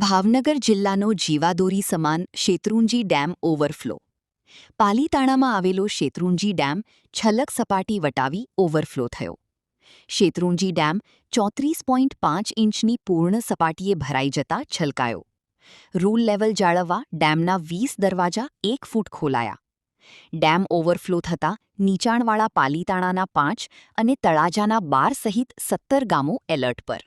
ભાવનગર જિલ્લાનો જીવાદોરી સમાન શેત્રુંજી ડેમ ઓવરફ્લો. પાલીતાણામાં આવેલો શેત્રુંજી ડેમ છલક સપાટી વટાવી ઓવરફ્લો થયો. શેત્રુંજી ડેમ 34.5 ઇંચની પૂર્ણ સપાટીએ ભરાઈ જતા છલકાયો. રૂલ લેવલ જાળવવા ડેમના 20 દરવાજા 1 ફૂટ ખોલાયા. ડેમ ઓવરફ્લો થતાં નીચાણવાળા પાલીતાણાના 5 અને તળાજાના 12 સહિત 17 ગામો એલર્ટ પર.